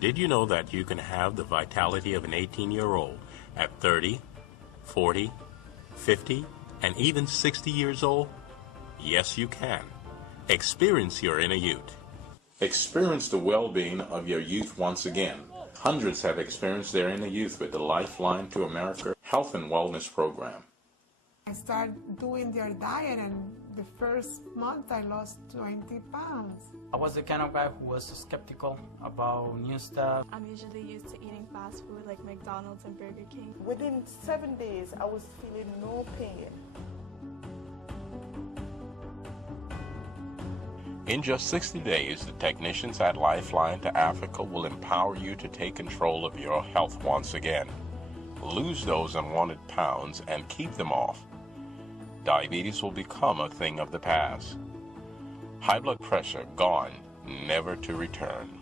Did you know that you can have the vitality of an 18-year-old at 30, 40, 50, and even 60 years old? Yes, you can. Experience your inner youth. Experience the well-being of your youth once again. Hundreds have experienced their inner youth with the Lifeline to America Health and Wellness Program. I started doing their diet, and the first month I lost 20 pounds. I was the kind of guy who was skeptical about new stuff. I'm usually used to eating fast food like McDonald's and Burger King. Within 7 days, I was feeling no pain. In just 60 days, the technicians at Lifeline to Africa will empower you to take control of your health once again. Lose those unwanted pounds and keep them off. Diabetes will become a thing of the past. High blood pressure gone, never to return.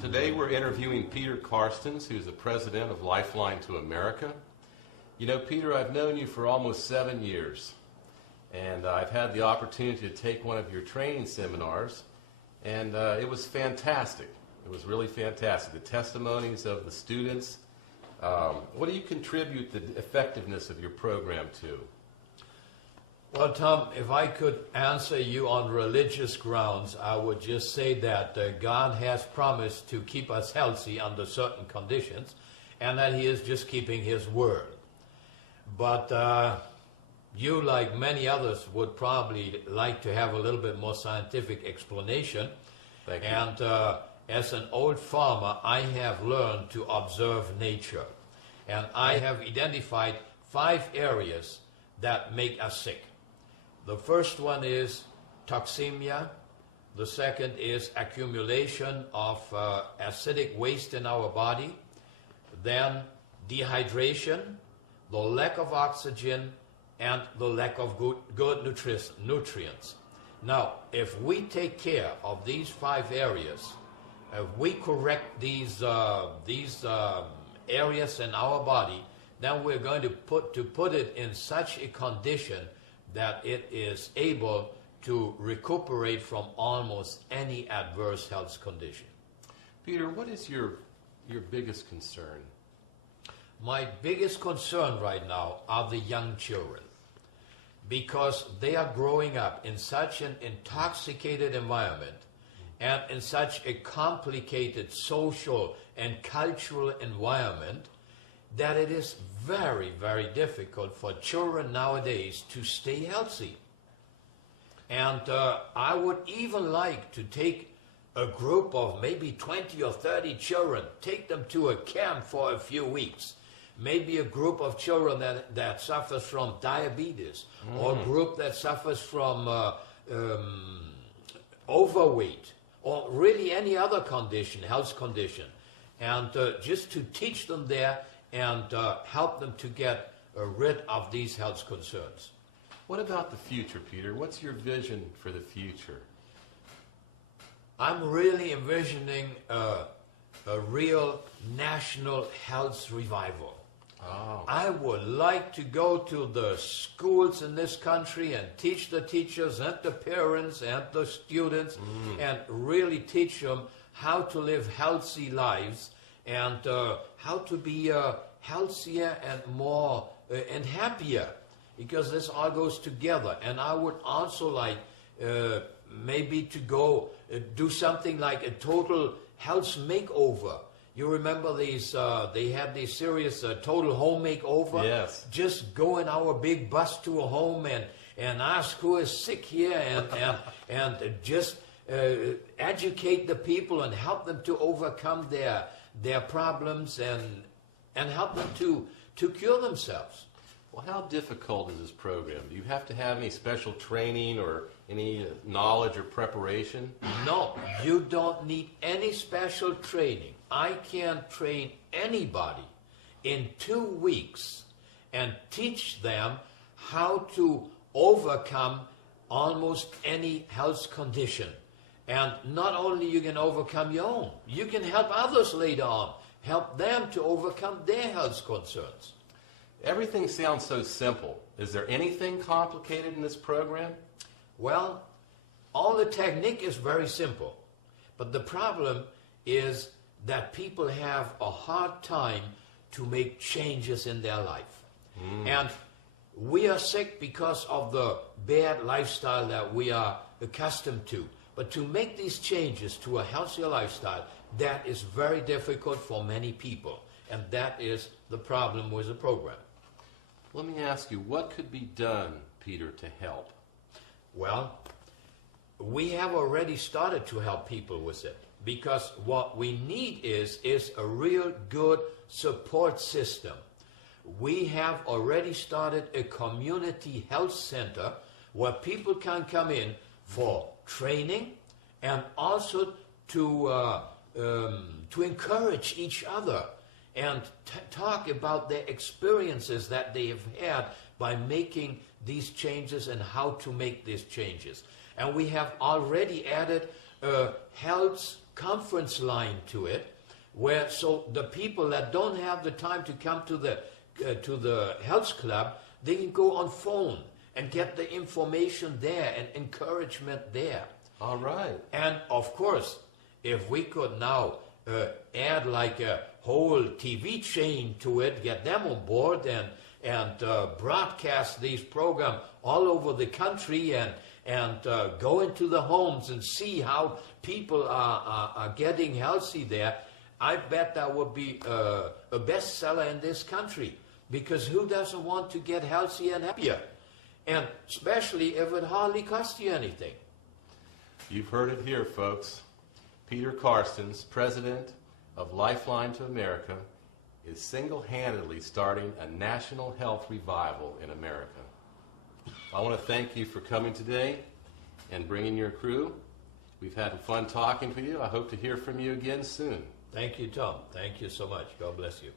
Today we're interviewing Peter Karstens, who's the president of Lifeline to America. You know, Peter, I've known you for almost 7 years, and I've had the opportunity to take one of your training seminars, and it was fantastic. It was really fantastic. The testimonies of the students. What do you contribute the effectiveness of your program to? Well, Tom, if I could answer you on religious grounds, I would just say that God has promised to keep us healthy under certain conditions, and that He is just keeping His word. But you, like many others, would probably like to have a little bit more scientific explanation. Thank you. And as an old farmer, I have learned to observe nature. And I have identified 5 areas that make us sick. The first one is toxemia. The second is accumulation of acidic waste in our body. Then dehydration, the lack of oxygen, and the lack of good nutrients. Now, if we take care of these 5 areas, if we correct these areas in our body, then we're going to put it in such a condition that it is able to recuperate from almost any adverse health condition. Peter, what is your biggest concern? My biggest concern right now are the young children, because they are growing up in such an intoxicated environment and in such a complicated social and cultural environment that it is very, very difficult for children nowadays to stay healthy. And I would even like to take a group of maybe 20 or 30 children, take them to a camp for a few weeks. Maybe a group of children that suffers from diabetes, or a group that suffers from overweight, or really any other condition, health condition, and just to teach them there and help them to get rid of these health concerns. What about the future, Peter? What's your vision for the future? I'm really envisioning a real national health revival. Oh. I would like to go to the schools in this country and teach the teachers and the parents and the students and really teach them how to live healthy lives and how to be healthier and more and happier, because this all goes together. And I would also like maybe to go do something like a total health makeover. You remember these, they had these serious total home makeover? Yes. Just go in our big bus to a home and ask who is sick here and just educate the people and help them to overcome their problems and help them to cure themselves. Well, how difficult is this program? Do you have to have any special training or any knowledge or preparation? No, you don't need any special training. I can train anybody in 2 weeks and teach them how to overcome almost any health condition. And not only you can overcome your own, you can help others later on, help them to overcome their health concerns. Everything sounds so simple. Is there anything complicated in this program? Well, all the technique is very simple. But the problem is that people have a hard time to make changes in their life. And we are sick because of the bad lifestyle that we are accustomed to. But to make these changes to a healthier lifestyle, that is very difficult for many people. And that is the problem with the program. Let me ask you, what could be done, Peter, to help? Well, we have already started to help people with it, because what we need is a real good support system. We have already started a community health center where people can come in for training and also to encourage each other and talk about their experiences that they have had by making these changes and how to make these changes. And we have already added a health conference line to it, where so the people that don't have the time to come to the health club, they can go on phone and get the information there and encouragement there. All right. And of course, if we could now add like a whole TV chain to it, get them on board and broadcast these programs all over the country and go into the homes and see how people are getting healthy there, I bet that would be a bestseller in this country. Because who doesn't want to get healthy and happier? And especially if it hardly costs you anything. You've heard it here, folks. Peter Karstens, president of Lifeline to America, is single-handedly starting a national health revival in America. I want to thank you for coming today and bringing your crew. We've had fun talking to you. I hope to hear from you again soon. Thank you, Tom. Thank you so much. God bless you.